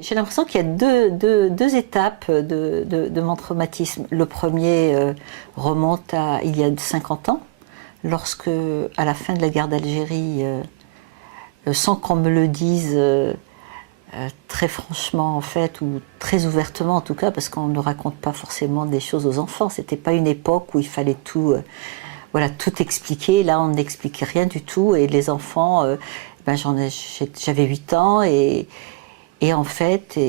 J'ai l'impression qu'il y a deux étapes de mon traumatisme. Le premier remonte à il y a 50 ans, lorsque, à la fin de la guerre d'Algérie, sans qu'on me le dise très franchement en fait, ou très ouvertement en tout cas, parce qu'on ne raconte pas forcément des choses aux enfants. C'était pas une époque où il fallait tout, voilà, tout expliquer. Là, on n'expliquait rien du tout, et les enfants, ben, j'avais 8 ans et en fait,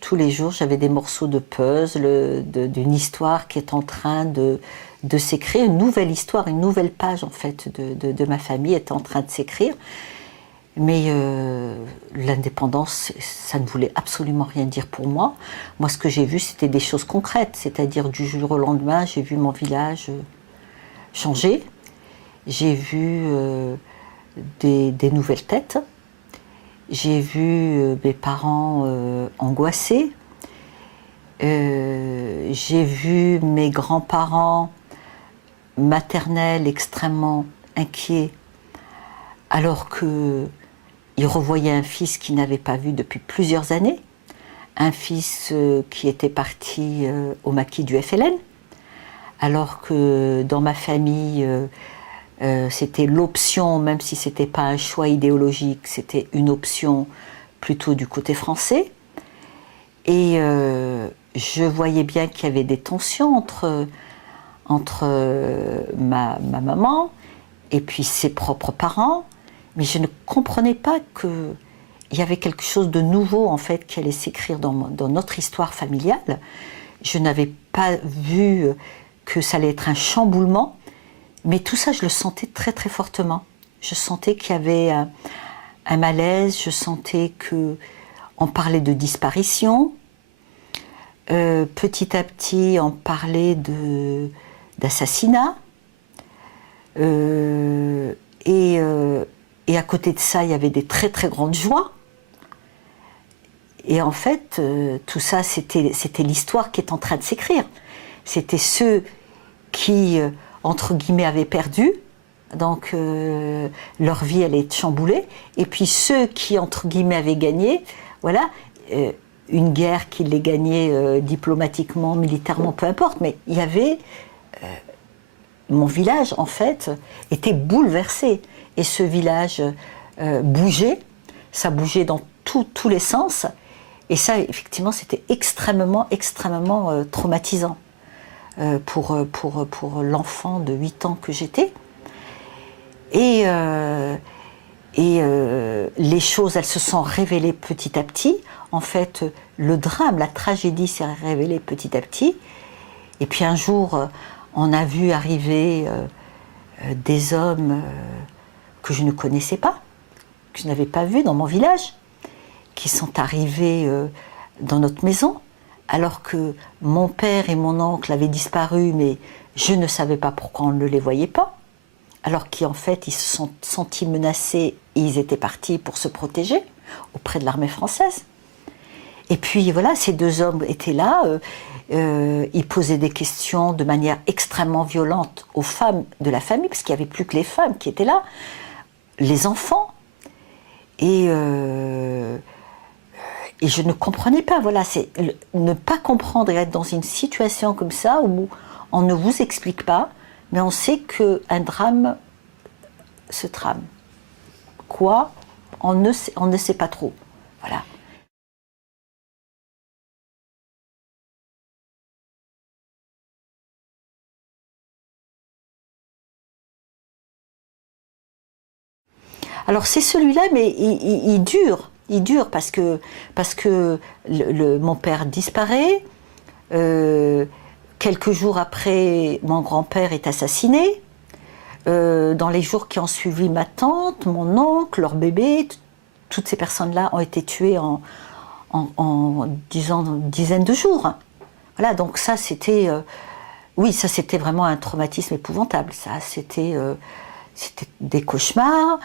tous les jours, j'avais des morceaux de puzzle, d'une histoire qui est en train de s'écrire, une nouvelle histoire, une nouvelle page en fait de ma famille est en train de s'écrire. Mais l'indépendance, ça ne voulait absolument rien dire pour moi. Moi, ce que j'ai vu, c'était des choses concrètes, c'est-à-dire du jour au lendemain, j'ai vu mon village changer, j'ai vu des nouvelles têtes. J'ai vu mes parents angoissés. J'ai vu mes grands-parents maternels extrêmement inquiets, alors qu'ils revoyaient un fils qu'ils n'avaient pas vu depuis plusieurs années, un fils qui était parti au maquis du FLN, alors que dans ma famille, c'était l'option, même si ce n'était pas un choix idéologique, c'était une option plutôt du côté français. Et je voyais bien qu'il y avait des tensions entre ma maman et puis ses propres parents, mais je ne comprenais pas qu'il y avait quelque chose de nouveau en fait qui allait s'écrire dans notre histoire familiale. Je n'avais pas vu que ça allait être un chamboulement. Mais tout ça, je le sentais très très fortement. Je sentais qu'il y avait un malaise, je sentais qu'on parlait de disparition. Petit à petit, on parlait d'assassinat. Et à côté de ça, il y avait des très très grandes joies. Et en fait, tout ça, c'était l'histoire qui est en train de s'écrire. C'était ceux qui entre guillemets, avaient perdu, donc leur vie allait être chamboulée, et puis ceux qui, entre guillemets, avaient gagné, voilà, une guerre qui les gagnait diplomatiquement, militairement, peu importe, mais il y avait... mon village, en fait, était bouleversé, et ce village bougeait, ça bougeait dans tous les sens, et ça, effectivement, c'était extrêmement, extrêmement traumatisant. Pour l'enfant de 8 ans que j'étais. Et les choses, elles se sont révélées petit à petit. En fait, le drame, la tragédie s'est révélée petit à petit. Et puis un jour, on a vu arriver des hommes que je ne connaissais pas, que je n'avais pas vus dans mon village, qui sont arrivés dans notre maison, alors que mon père et mon oncle avaient disparu, mais je ne savais pas pourquoi on ne les voyait pas, alors qu'en fait, ils se sont sentis menacés et ils étaient partis pour se protéger auprès de l'armée française. Et puis voilà, ces deux hommes étaient là, ils posaient des questions de manière extrêmement violente aux femmes de la famille, parce qu'il n'y avait plus que les femmes qui étaient là, les enfants, et je ne comprenais pas, voilà, c'est ne pas comprendre et être dans une situation comme ça où on ne vous explique pas, mais on sait qu'un drame se trame. Quoi? On ne sait pas trop. Voilà. Alors c'est celui-là, mais il dure. Il dure parce que mon père disparaît. Quelques jours après, mon grand-père est assassiné. Dans les jours qui ont suivi, ma tante, mon oncle, leur bébé, toutes ces personnes-là ont été tuées en dizaines de jours. Voilà, donc ça c'était... oui, ça c'était vraiment un traumatisme épouvantable. Ça, c'était des cauchemars.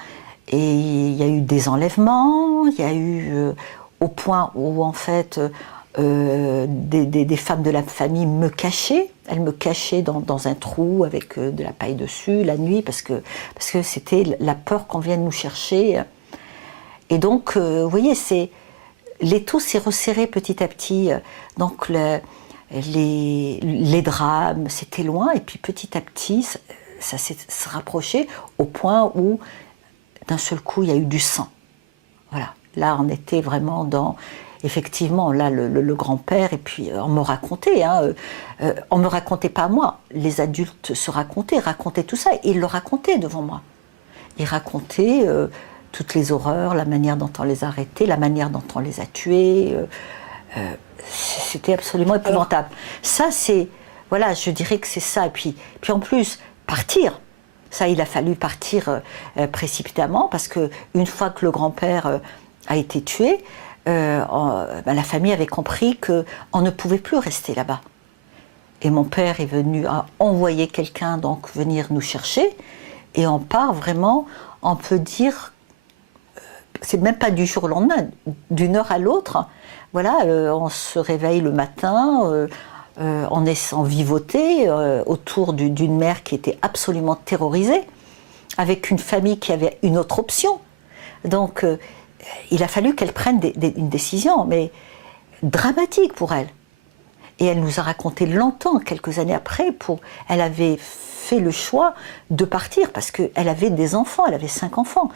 Et il y a eu des enlèvements, il y a eu au point où en fait des femmes de la famille me cachaient. Elles me cachaient dans un trou avec de la paille dessus la nuit parce que c'était la peur qu'on vienne nous chercher. Et donc, vous voyez, l'étau s'est resserré petit à petit. Donc les drames, c'était loin, et puis petit à petit, ça s'est rapproché au point où, d'un seul coup, il y a eu du sang. Voilà. Là, on était vraiment dans... Effectivement, là, le grand-père, et puis on me racontait, on me racontait pas moi, les adultes se racontaient tout ça, et ils le racontaient devant moi. Ils racontaient toutes les horreurs, la manière dont on les a arrêtés, la manière dont on les a tués. C'était absolument épouvantable. Ça, c'est... Voilà, je dirais que c'est ça. Et puis en plus, partir. Ça, il a fallu partir précipitamment, parce qu'une fois que le grand-père a été tué, la famille avait compris qu'on ne pouvait plus rester là-bas. Et mon père est venu, a envoyé quelqu'un donc venir nous chercher, et on part vraiment, on peut dire, c'est même pas du jour au lendemain, d'une heure à l'autre. Voilà, on se réveille le matin, on est en vivoter autour d'une mère qui était absolument terrorisée, avec une famille qui avait une autre option. Donc, il a fallu qu'elle prenne une décision, mais dramatique pour elle. Et elle nous a raconté longtemps, quelques années après, elle avait fait le choix de partir, parce qu'elle avait des enfants, elle avait 5 enfants.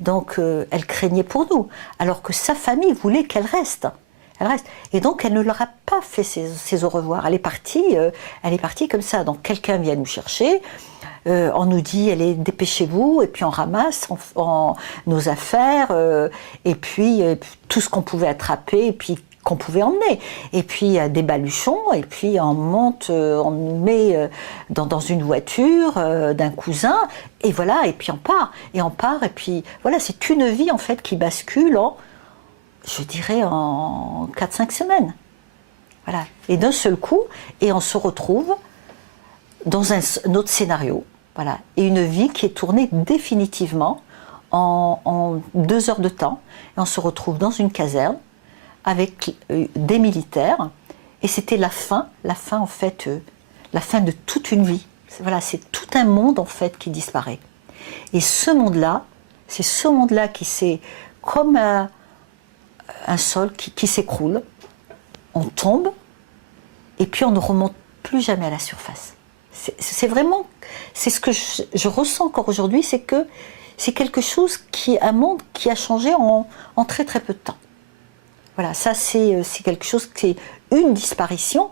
Donc, elle craignait pour nous, alors que sa famille voulait qu'elle reste. Elle reste. Et donc, elle ne leur a pas fait ses au revoir. Elle est partie comme ça. Donc, quelqu'un vient nous chercher. On nous dit, allez, dépêchez-vous, et puis on ramasse nos affaires, et puis tout ce qu'on pouvait attraper, et puis qu'on pouvait emmener. Et puis des baluchons, et puis on monte, on nous met dans une voiture d'un cousin, et voilà, et puis on part. Et puis voilà, c'est une vie en fait qui bascule je dirais, en 4-5 semaines. Voilà. Et d'un seul coup, et on se retrouve dans un autre scénario. Voilà. Et une vie qui est tournée définitivement en 2 heures de temps. Et on se retrouve dans une caserne avec des militaires. Et c'était la fin en fait, la fin de toute une vie. Voilà, c'est tout un monde en fait qui disparaît. Et ce monde-là, c'est ce monde-là qui s'est comme un sol qui s'écroule, on tombe, et puis on ne remonte plus jamais à la surface. C'est vraiment, c'est ce que je ressens encore aujourd'hui, c'est que c'est quelque chose un monde qui a changé en très très peu de temps. Voilà, ça c'est quelque chose qui est une disparition,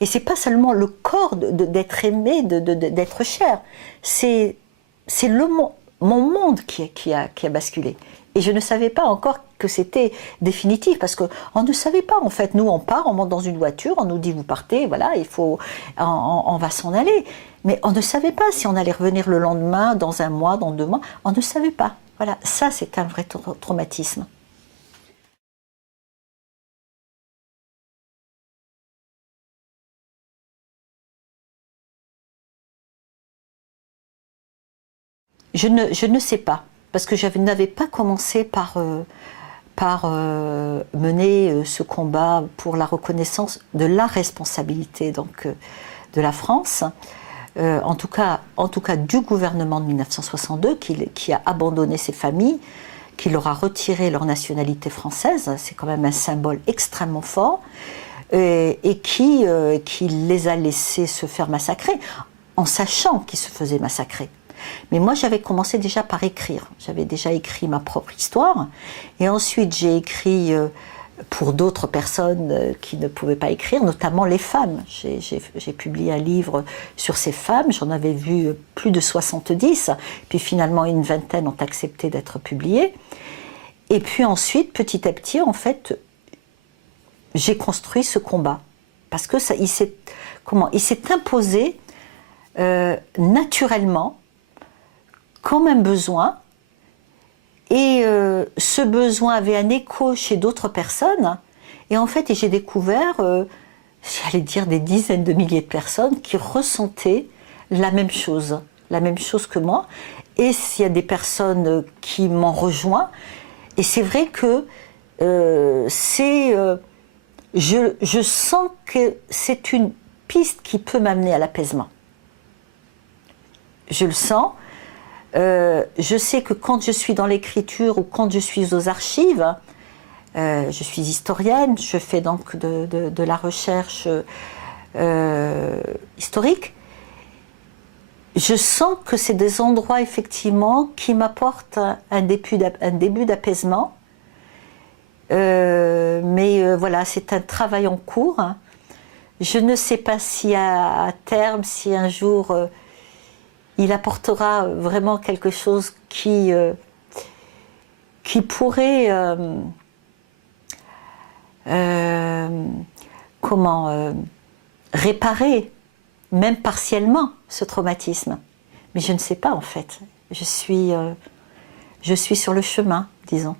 et c'est pas seulement le corps d'être aimé, d'être cher, c'est mon monde qui a basculé. Et je ne savais pas encore que c'était définitif, parce qu'on ne savait pas en fait. Nous on part, on monte dans une voiture, on nous dit vous partez, voilà, on va s'en aller. Mais on ne savait pas si on allait revenir le lendemain, dans 1 mois, dans 2 mois, on ne savait pas. Voilà, ça c'est un vrai traumatisme. Je ne sais pas, parce que je n'avais pas commencé par mener ce combat pour la reconnaissance de la responsabilité donc, de la France, en tout cas du gouvernement de 1962 qui a abandonné ces familles, qui leur a retiré leur nationalité française, c'est quand même un symbole extrêmement fort, et qui les a laissés se faire massacrer, en sachant qu'ils se faisaient massacrer. Mais moi, j'avais commencé déjà par écrire. J'avais déjà écrit ma propre histoire. Et ensuite, j'ai écrit pour d'autres personnes qui ne pouvaient pas écrire, notamment les femmes. J'ai publié un livre sur ces femmes. J'en avais vu plus de 70. Puis finalement, une vingtaine ont accepté d'être publiées. Et puis ensuite, petit à petit, en fait, j'ai construit ce combat. Parce que il s'est imposé naturellement, comme un besoin, et ce besoin avait un écho chez d'autres personnes, et en fait j'ai découvert, j'allais dire des dizaines de milliers de personnes qui ressentaient la même chose que moi, et s'il y a des personnes qui m'ont rejoint, et c'est vrai que je sens que c'est une piste qui peut m'amener à l'apaisement. Je le sens. Je sais que quand je suis dans l'écriture ou quand je suis aux archives, Je suis historienne, je fais donc de la recherche historique. Je sens que c'est des endroits effectivement qui m'apportent un début d'apaisement. Mais voilà, c'est un travail en cours. Je ne sais pas si à terme, si un jour il apportera vraiment quelque chose qui pourrait réparer, même partiellement, ce traumatisme. Mais je ne sais pas en fait. Je suis sur le chemin, disons.